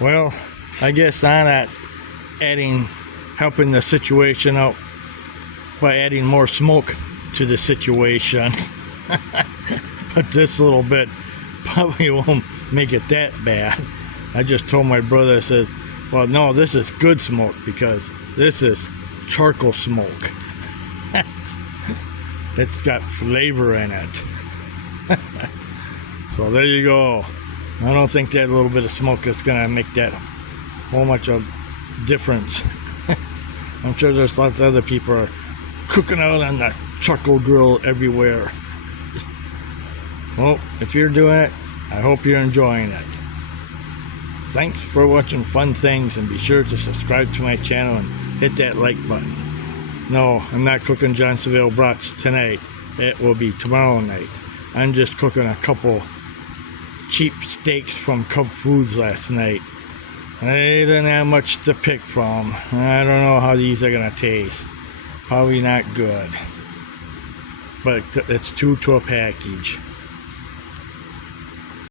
Well, I guess I'm not helping the situation out by adding more smoke to the situation. But this little bit probably won't make it that bad. I just told my brother, I said, well, no, this is good smoke because this is charcoal smoke. It's got flavor in it. So there you go. I don't think that little bit of smoke is gonna make that whole much of difference. I'm sure there's lots of other people are cooking out on the charcoal grill everywhere. Well, if you're doing it, I hope you're enjoying it. Thanks for watching Fun Things, and be sure to subscribe to my channel and hit that like button. No, I'm not cooking John Seville brats tonight. It will be tomorrow night. I'm just cooking a couple cheap steaks from Cub Foods last night. They didn't have much to pick from. I don't know how these are gonna taste. Probably not good. But it's 2 to a package.